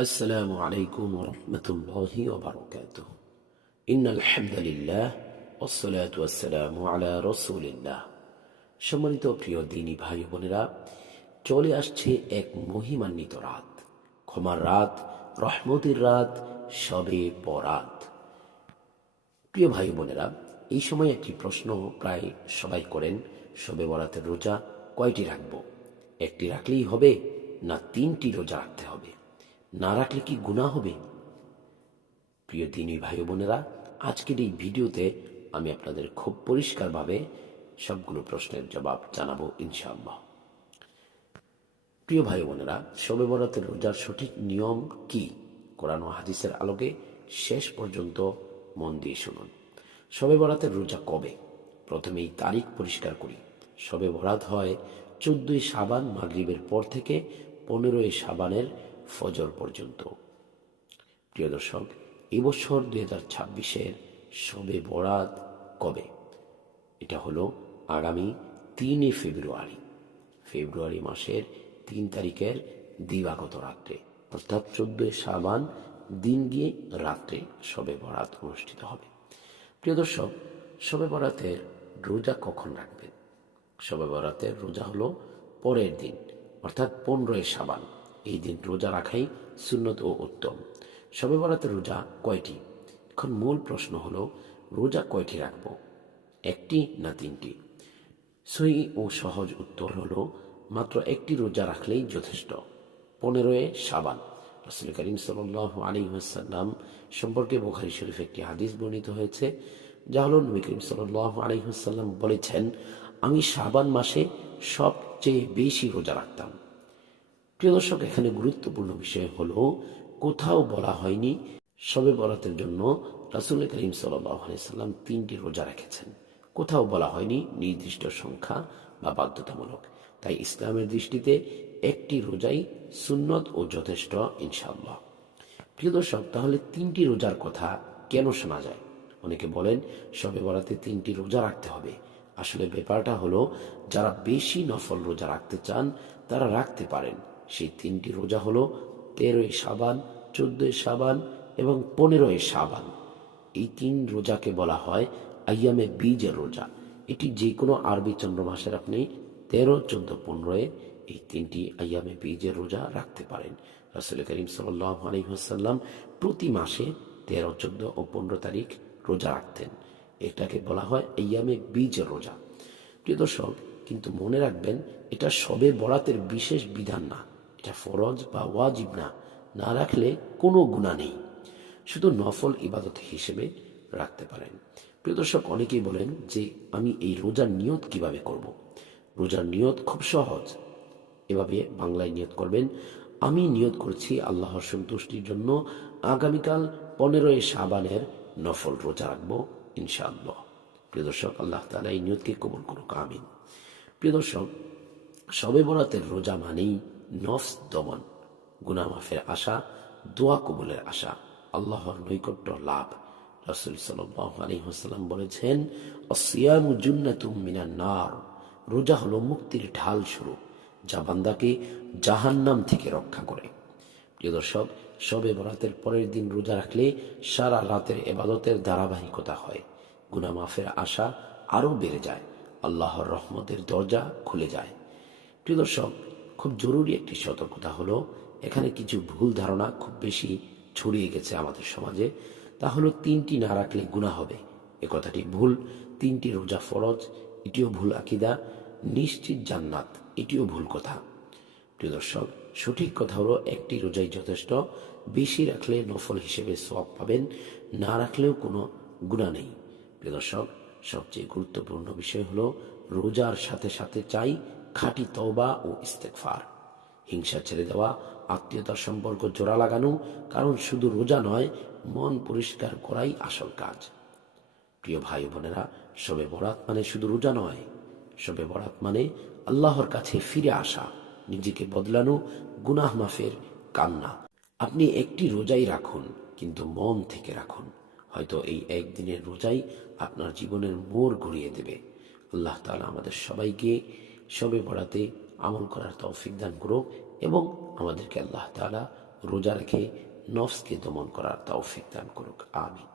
السلام عليكم ورحمة الله وبركاته إن الحمد لله والصلاة والسلام على رسول الله সম্মানিত প্রিয় দিনী ভাই বোনেরা চলে আসছে এক মহিমান্বিত রাত ক্ষমার রাত রহমতের রাত সবে বরাত প্রিয় ভাই বোনেরা এই সময় একটি প্রশ্ন প্রায় সবাই করেন সবে বরাতের রোজা কয়টি রাখবো একটি রাখলেই হবে না তিনটি রোজা রাখতে হবে না রাখলে কি গুণা হবে? প্রিয় দিনী ভাই বোনেরা আজকের এই ভিডিওতে আমি আপনাদের খুব পরিষ্কারভাবে সবগুলো প্রশ্নের জবাব জানাব ইনশাআল্লাহ। প্রিয় ভাই বোনেরা শবে বরাতের রোজার সঠিক নিয়ম কি? কোরআন হাদিসের আলোকে শেষ পর্যন্ত মন দিয়ে শুনুন। শবে বরাতের রোজা কবে? প্রথমেই তারিখ পরিষ্কার করি। শবে বরাত হয় চোদ্দই সাবান মাগরিবের পর থেকে পনেরোই সাবানের ফজর পর্যন্ত। প্রিয় দর্শক এবছর দু হাজার ছাব্বিশের শবে বরাত কবে? এটা হলো আগামী তিনই ফেব্রুয়ারি। ফেব্রুয়ারি মাসের তিন তারিখের দিবাগত রাত্রে, অর্থাৎ চোদ্দই সাবান দিন গিয়ে রাত্রে শবে বরাত অনুষ্ঠিত হবে। প্রিয় দর্শক, শবে বরাতের রোজা কখন রাখবেন? শবে বরাতের রোজা হলো পরের দিন, অর্থাৎ পনেরোই সাবান এই দিন রোজা রাখাই সুন্নত ও উত্তম। শবে বরাতের রোজা কয়টি? এখন মূল প্রশ্ন হল, রোজা কয়টি রাখব? একটি না তিনটি? সই ও সহজ উত্তর হল, মাত্র একটি রোজা রাখলেই যথেষ্ট। পনেরোয় সাবান রসুল করিম সাল আলী ওয়াসাল্লাম সম্পর্কে বোখারি শরীফ একটি হাদিস বর্ণিত হয়েছে, যা হল নবী করিম সাল আলী ওয়াসাল্লাম বলেছেন, আমি সাবান মাসে সবচেয়ে বেশি রোজা রাখতাম। প্রিয় দর্শক, এখানে গুরুত্বপূর্ণ বিষয় হলো, কোথাও বলা হয়নি সবে বরাতের জন্য রাসুল করিম সাল্লাম তিনটি রোজা রেখেছেন। কোথাও বলা হয়নি নির্দিষ্ট সংখ্যা বা বাধ্যতামূলক। তাই ইসলামের দৃষ্টিতে একটি রোজাই সুন্নত ও যথেষ্ট, ইনশাআল্লাহ। প্রিয় দর্শক, তাহলে তিনটি রোজার কথা কেন শোনা যায়? অনেকে বলেন, সবে বরাতে তিনটি রোজা রাখতে হবে। আসলে ব্যাপারটা হলো, যারা বেশি নফল রোজা রাখতে চান, তারা রাখতে পারেন। সেই তিনটি রোজা হলো তেরোই সাবান চোদ্দই সাবান এবং পনেরোই সাবান এই তিন রোজাকে বলা হয় আইয়ামে বীজের রোজা। এটি যে কোনো আরবি চন্দ্র মাসের আপনি তেরো, চোদ্দ, পনেরোয় এই তিনটি আইয়ামে বীজের রোজা রাখতে পারেন। রাসুল করিম সাল্লাহ প্রতি মাসে তেরো, চোদ্দ ও পনেরো তারিখ রোজা রাখতেন। এটাকে বলা হয় আইয়ামে বীজের রোজা। প্রিয় দর্শক, কিন্তু মনে রাখবেন, এটা সবে বরাতের বিশেষ বিধান না। এটা ফরজ বা ওয়াজিব না না রাখলে কোনো গুণা নেই। শুধু নফল ইবাদত হিসেবে রাখতে পারেন। প্রিয় দর্শক, অনেকেই বলেন যে আমি এই রোজার নিয়ত কীভাবে করব। রোজার নিয়ত খুব সহজ। এভাবে বাংলায় নিয়ত করবেন, আমি নিয়ত করছি আল্লাহর সন্তুষ্টির জন্য আগামীকাল পনেরোই সাবানের নফল রোজা রাখব, ইনশাআল্লাহ। প্রিয় দর্শক, আল্লাহ তালা এই নিয়তকে কবুল করুক, আমিন। প্রিয় দর্শক, সবে বরাতের রোজা মানেই নফস দমন গুনামাফের আশা, দোয়া কবুলের আশা, আল্লাহর নৈকট্য লাভ। রসুল সাল্লাম বলেছেন জুন্নাতুম মিনান নার রোজা হলো মুক্তির ঢাল শুরু যা বান্দাকে জাহান্নাম থেকে রক্ষা করে। প্রিয় দর্শক সবে বরাতের পরের দিন রোজা রাখলে সারা রাতের এবাদতের ধারাবাহিকতা হয়। গুনামাফের আশা আরও বেড়ে যায়, আল্লাহর রহমতের দরজা খুলে যায়। প্রিয় দর্শক খুব জরুরি একটি সতর্কতা হলো, এখানে কিছু ভুল ধারণা খুব বেশি ছড়িয়ে গেছে আমাদের সমাজে। তা হলো তিনটি না রাখলে গুণা হবে। এ কথাটি ভুল, তিনটি রোজা ফরজ, এটিও ভুল আকিদা, নিশ্চিত জান্নাত, এটিও ভুল কথা। প্রিয় দর্শক, সঠিক কথা হলো একটি রোজাই যথেষ্ট, বেশি রাখলে নফল হিসেবে সব পাবেন, না রাখলেও কোনো গুণা নেই। প্রিয় দর্শক, সবচেয়ে গুরুত্বপূর্ণ বিষয় হলো, রোজার সাথে সাথে চাই খাঁটি তওবা ও ইস্তেকফার হিংসা ছেড়ে দেওয়া, আত্মীয়তার সম্পর্ক জোড়া লাগানো, কারণ শুধু রোজা নয়, মন পরিষ্কার করাই আসল কাজ। প্রিয় ভাই বোনেরা সবে বরাত মানে শুধু রোজা নয়। সবে বরাত মানে আল্লাহর কাছে ফিরে আসা, নিজেকে বদলানো, গুনাহ মাফের কান্না। আপনি একটি রোজাই রাখুন, কিন্তু মন থেকে রাখুন। হয়তো এই একদিনের রোজাই আপনার জীবনের মোড় ঘুরিয়ে দেবে। আল্লাহ তালা আমাদের সবাইকে সবে বরাতে আমল করার তৌফিক দান করুক এবং আমাদেরকে আল্লাহ তালা রোজা রেখে নফসকে দমন করার তৌফিক দান করুক। আমিন।